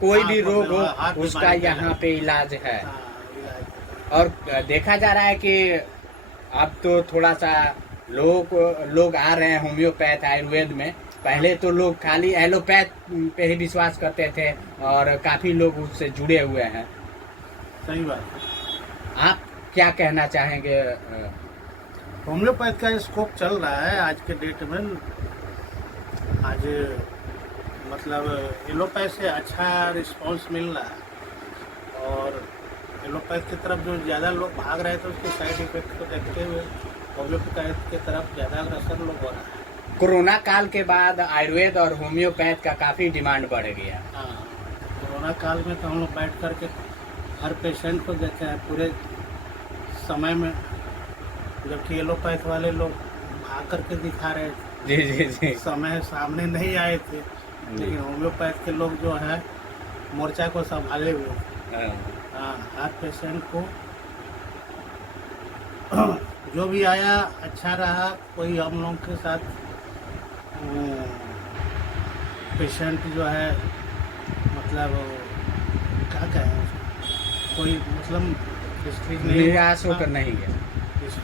कोई हाँ, भी रोग हाथ हो उसका बीमारी का यहाँ इलाज। पे इलाज है। हाँ, इलाज होता और देखा जा रहा है कि अब तो थोड़ा सा लोग आ रहे हैं होम्योपैथ आयुर्वेद में। है। हाँ, पहले तो लोग खाली एलोपैथ पे ही विश्वास करते थे और काफी लोग उससे जुड़े हुए हैं। सही बात है। आप क्या कहना चाहेंगे? होम्योपैथ का स्कोप चल रहा है आज के डेट में। आज मतलब एलोपैथ से अच्छा रिस्पांस मिल रहा है, और एलोपैथ की तरफ जो ज़्यादा लोग भाग रहे थे उसके साइड इफेक्ट को देखते हुए होम्योपैथ की तरफ ज़्यादा अग्रसर लोग हो रहा है। कोरोना काल के बाद आयुर्वेद और होम्योपैथ का काफी डिमांड बढ़ गया। हाँ, कोरोना काल में तो हम लोग बैठ कर के हर पेशेंट को देखे हैं पूरे समय में, जबकि एलोपैथ वाले लोग भाग करके दिखा रहे थे, जी जी जी समय सामने नहीं आए थे। जी। लेकिन होम्योपैथ के लोग जो है मोर्चा को संभाले हुए थे। हाँ, हाँ, हर पेशेंट को जो भी आया अच्छा रहा। कोई हम लोग के साथ पेशेंट जो है मतलब क्या कहें उसको, कोई मतलब डिस्ट्रीज नहीं निराश हुआ। होकर नहीं गया। इस-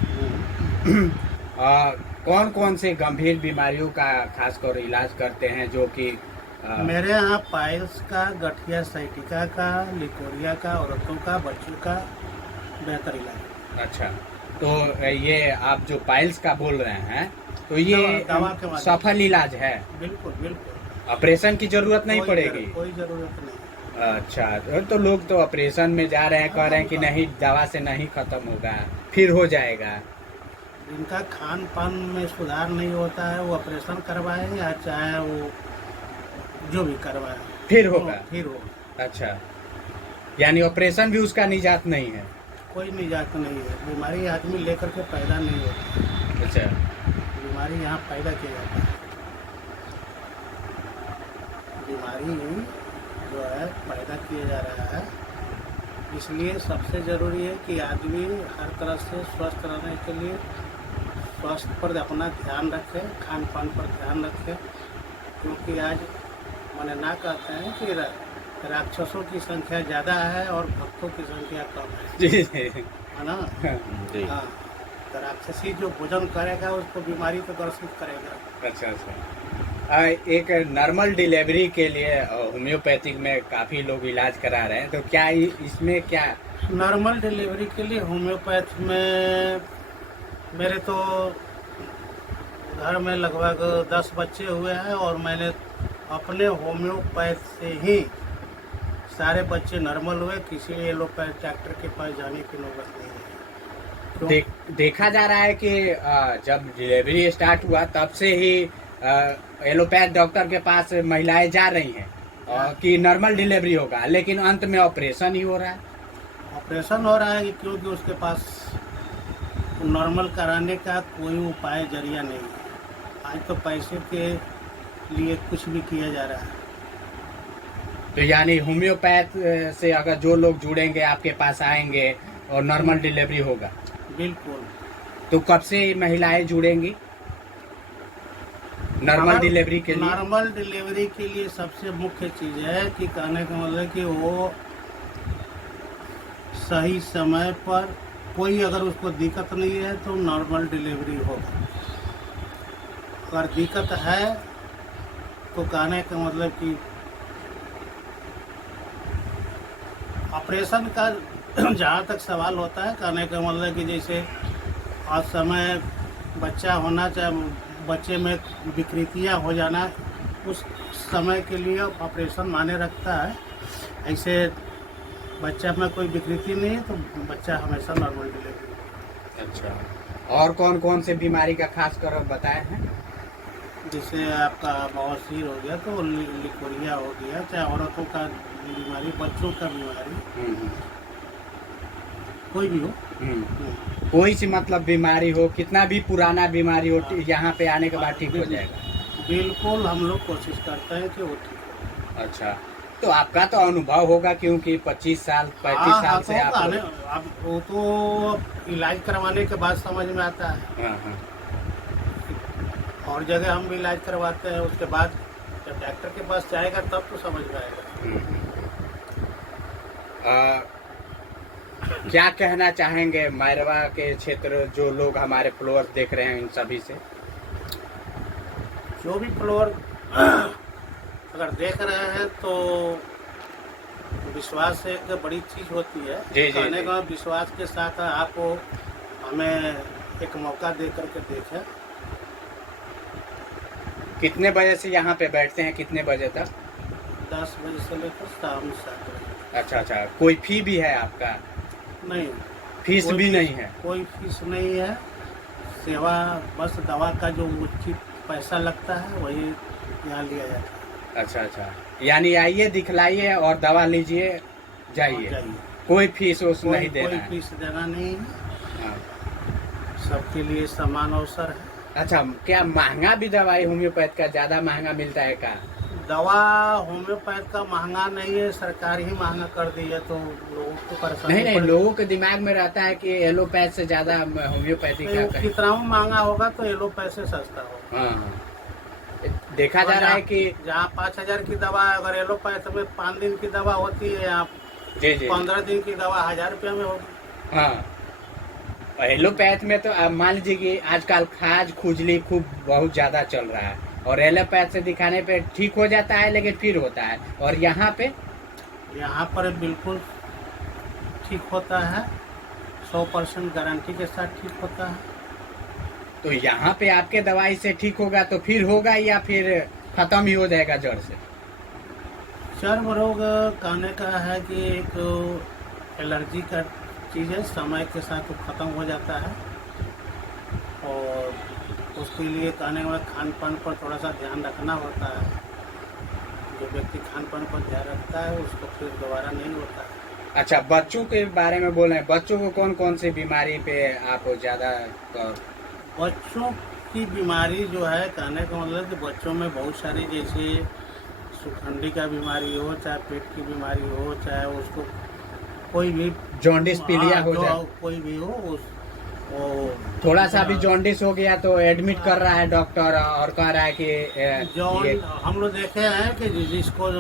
कौन कौन से गंभीर बीमारियों का खासकर इलाज करते हैं जो कि मेरे यहाँ पाइल्स का, गठिया साइटिका का, लिकोरिया का, औरतों का, बच्चों का बेहतर इलाज है। अच्छा, तो ये आप जो पाइल्स का बोल रहे हैं तो ये दवा के माध्यम सफल इलाज है? से। बिल्कुल बिल्कुल। ऑपरेशन की जरूरत नहीं पड़ेगी? कोई ज़रूरत नहीं। अच्छा, तो लोग तो ऑपरेशन में जा रहे हैं, कह रहे हैं कि नहीं दवा से नहीं खत्म होगा, फिर हो जाएगा। जिनका खान पान में सुधार नहीं होता है वो ऑपरेशन करवाए या चाहे वो जो भी करवाए, फिर होगा? फिर हो। अच्छा, यानी ऑपरेशन भी उसका निजात नहीं है? कोई निजात नहीं है। बीमारी आदमी लेकर के पैदा नहीं होती, अच्छा। बीमारी यहाँ पैदा किया जाता है। बीमारी जो है पैदा किया जा रहा है। इसलिए सबसे ज़रूरी है कि आदमी हर तरह से स्वस्थ रहने के लिए स्वास्थ्य पर अपना ध्यान रखे, खान पान पर ध्यान रखे। क्योंकि आज माने ना कहते हैं कि राक्षसों की संख्या ज़्यादा है और भक्तों की संख्या कम है। जी जी है ना? जी। हाँ, तो राक्षसी जो भोजन करेगा उसको बीमारी को ग्रसित करेगा। अच्छा अच्छा। एक नॉर्मल डिलीवरी के लिए होम्योपैथिक में काफ़ी लोग इलाज करा रहे हैं, तो क्या इसमें क्या? नॉर्मल डिलीवरी के लिए होम्योपैथ में मेरे तो घर में लगभग 10 बच्चे हुए हैं, और मैंने अपने होम्योपैथ से ही सारे बच्चे नॉर्मल हुए। किसी एलोपैथ डॉक्टर के पास जाने की नौबत नहीं है। देखा जा रहा है कि जब डिलीवरी स्टार्ट हुआ तब से ही एलोपैथ डॉक्टर के पास महिलाएं जा रही हैं कि नॉर्मल डिलीवरी होगा, लेकिन अंत में ऑपरेशन ही हो रहा है। ऑपरेशन हो रहा है कि क्योंकि उसके पास नॉर्मल कराने का कोई उपाय जरिया नहीं है। आज तो पैसे के लिए कुछ भी किया जा रहा है। तो यानी होम्योपैथ से अगर जो लोग जुड़ेंगे आपके पास आएंगे और नॉर्मल डिलीवरी होगा, बिल्कुल। तो कब से महिलाएं जुड़ेंगी नॉर्मल डिलीवरी के लिए? नॉर्मल डिलीवरी के लिए सबसे मुख्य चीज़ है कि कहने का मतलब कि वो सही समय पर, कोई अगर उसको दिक्कत नहीं है तो नॉर्मल डिलीवरी होगा। अगर दिक्कत है तो कहने का मतलब कि ऑपरेशन का जहाँ तक सवाल होता है, कहने का मतलब कि जैसे आज समय बच्चा होना, चाहे बच्चे में विकृतियाँ हो जाना, उस समय के लिए ऑपरेशन माने रखता है। ऐसे बच्चा में कोई विकृति नहीं है तो बच्चा हमेशा नॉर्मल डिलीवरी। अच्छा, और कौन कौन से बीमारी का खास कर बताए हैं? जैसे आपका बवासीर हो गया तो लिकोरिया हो गया, चाहे औरतों का बीमारी, बच्चों का बीमारी, कोई भी हो। कोई सी मतलब बीमारी हो, कितना भी पुराना बीमारी हो, हाँ। यहाँ पे आने के बाद ठीक हो जाएगा? बिल्कुल, हम लोग कोशिश करते हैं कि वो ठीक हो। अच्छा, तो आपका तो अनुभव होगा क्योंकि 25 साल 35 साल हाँ, से आप अब वो तो इलाज करवाने के बाद समझ में आता है। हाँ हाँ। और जगह हम भी इलाज करवाते हैं, उसके बाद जब डॉक्टर के पास जाएगा तब तो समझ में आएगा। क्या कहना चाहेंगे मैरवा के क्षेत्र जो लोग हमारे फॉलोअर्स देख रहे हैं इन सभी से? जो भी फॉलोअर अगर देख रहे हैं तो विश्वास एक बड़ी चीज होती है। जी, जी, कहने जी। का विश्वास के साथ आपको हमें एक मौका दे करके देखें। कितने बजे से यहाँ पे बैठते हैं, कितने बजे तक? 10 बजे से लेकर शाम 7 बजे। अच्छा अच्छा, कोई फी भी है आपका? नहीं, फीस कोई भी फीस- नहीं है? कोई फीस नहीं है। सेवा बस दवा का जो उचित पैसा लगता है वही यहाँ लिया जाता है। अच्छा अच्छा, यानी आइए, दिखलाइए और दवा लीजिए, और जाइए। जाइए। कोई फीस उस नहीं कोई देना है? फीस देना नहीं है। हाँ। सबके लिए समान अवसर है। अच्छा, क्या महंगा भी दवाई होम्योपैथ का ज्यादा महंगा मिलता है का? दवा होम्योपैथ का महंगा नहीं है, सरकार ही महंगा कर दी है तो लोगों को परेशानी नहीं नहीं, पड़ेगी। लोगों के दिमाग में रहता है कि एलोपैथ से ज्यादा होम्योपैथी तो का कहीं। कितना महंगा होगा तो एलोपैथ से सस्ता होगा। हाँ हाँ। देखा जा रहा है कि जहाँ 5,000 की दवा है, अगर एलोपैथ में 5 दिन की दवा होती है, यहाँ जी जी 15 दिन की दवा 1,000 रुपया में होगी। हाँ, और एलोपैथ में तो आप मान लीजिए कि आजकल खाज खुजली खूब बहुत ज्यादा चल रहा है, और एलोपैथ से दिखाने पे ठीक हो जाता है लेकिन फिर होता है, और यहाँ पे यहाँ पर बिल्कुल ठीक होता है, 100% गारंटी के साथ ठीक होता है। तो यहाँ पे आपके दवाई से ठीक होगा तो फिर होगा, या फिर खत्म ही हो जाएगा जड़ से? चर्म रोग कहने का है कि एक एलर्जी का चीज़ है, समय के साथ वो खत्म हो जाता है। और उसके लिए कहने का खान पान पर थोड़ा सा ध्यान रखना होता है। जो व्यक्ति खान पान पर ध्यान रखता है उसको फिर दोबारा नहीं होता है। अच्छा, बच्चों के बारे में बोल रहे हैं, बच्चों को कौन कौन सी बीमारी पे आप ज्यादा बच्चों की बीमारी जो है, कहने का मतलब कि बच्चों में बहुत सारी, जैसे सुखंडी का बीमारी हो, चाहे पेट की बीमारी हो, चाहे उसको कोई भी जॉन्डिस पीलिया हो जो जाए, कोई भी हो वो थोड़ा सा भी जॉन्डिस हो गया तो एडमिट कर रहा है डॉक्टर, और कह रहा है कि ये हम लोग देखे हैं कि जिसको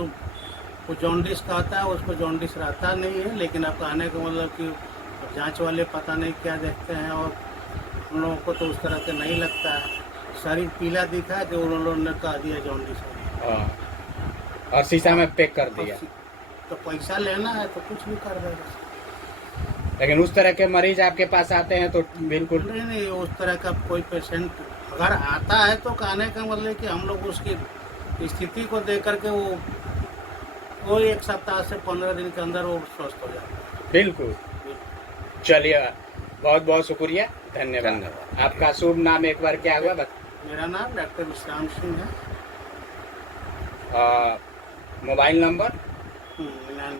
वो जॉन्डिस का होता है उसको जॉन्डिस रहता नहीं है, लेकिन अब कहने का मतलब कि जांच वाले पता नहीं क्या देखते हैं, और हम लोगों को तो उस तरह के नहीं लगता है। शरीर पीला दिखा है तो उन लोगों ने कह दिया जॉन्डिस है। हाँ, और शीशा में पैक कर दिया। तो पैसा लेना है तो कुछ भी कर देगा। लेकिन उस तरह के मरीज आपके पास आते हैं तो बिल्कुल नहीं, उस तरह का कोई पेशेंट अगर आता है तो कहने का मतलब कि हम लोग उसकी स्थिति को देख करके वो 1 सप्ताह से 15 दिन के अंदर वो स्वस्थ हो जाता है। बिल्कुल। चलिए, बहुत बहुत शुक्रिया, धन्यवाद। आपका शुभ नाम एक बार क्या हुआ? मेरा नाम डॉक्टर विश्राम सिंह है। Mobile number? 99